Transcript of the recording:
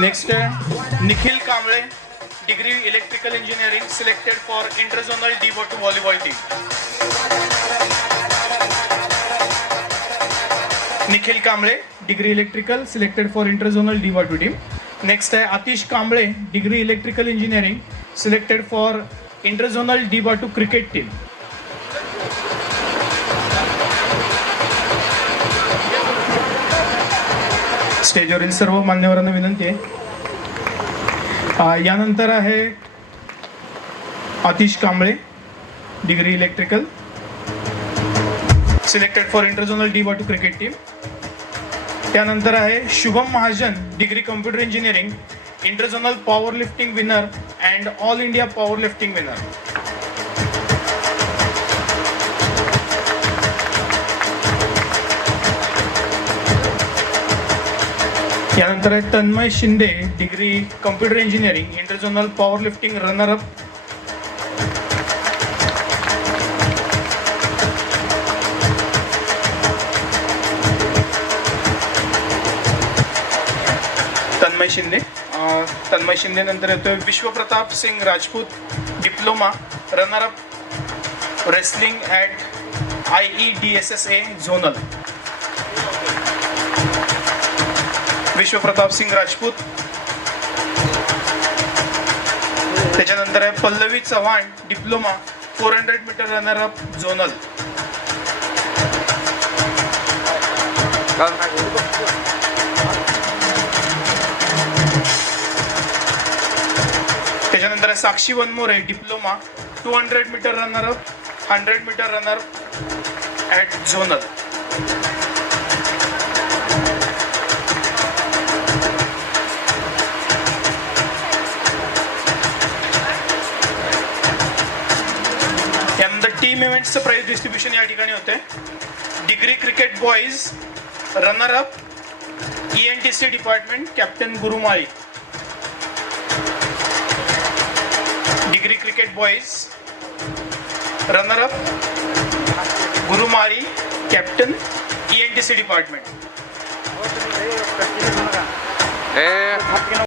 Next है Nikhil Kamble, degree electrical engineering, selected for interzonal D2 volleyball team. Nikhil Kamble, degree electrical, selected for interzonal D2 team. Next है Atish Kamble, degree electrical engineering, selected for interzonal D2 cricket team. स्टेजवरील सर्व मान्यवरांना विनंती आहे. यानंतर आहे Atish Kamble, degree electrical, selected for interzonal D2 cricket team. त्यानंतर आहे Shubham Mahajan, degree computer engineering, interzonal powerlifting winner and all India powerlifting winner. यानंतर आहे Tanmay Shinde, degree computer engineering, interzonal powerlifting runner up. Tanmay Shinde नंतर येतोय Vishwapratap Singh Rajput, diploma, runner up wrestling at IEDSSA zonal. Vishwapratap Singh Rajput. त्याच्यानंतर आहे Pallavi Chavan, diploma, 400 metre runner up zonal. त्याच्यानंतर आहे Sakshi Vanmore, diploma, 200 metre runner up, 100 metre runner at zonal. Team इव्हेंट्सचं prize distribution या ठिकाणी होते. Degree cricket boys runner up ENTC department captain Gurumali. Degree cricket boys runner up Gurumali, captain ENTC department.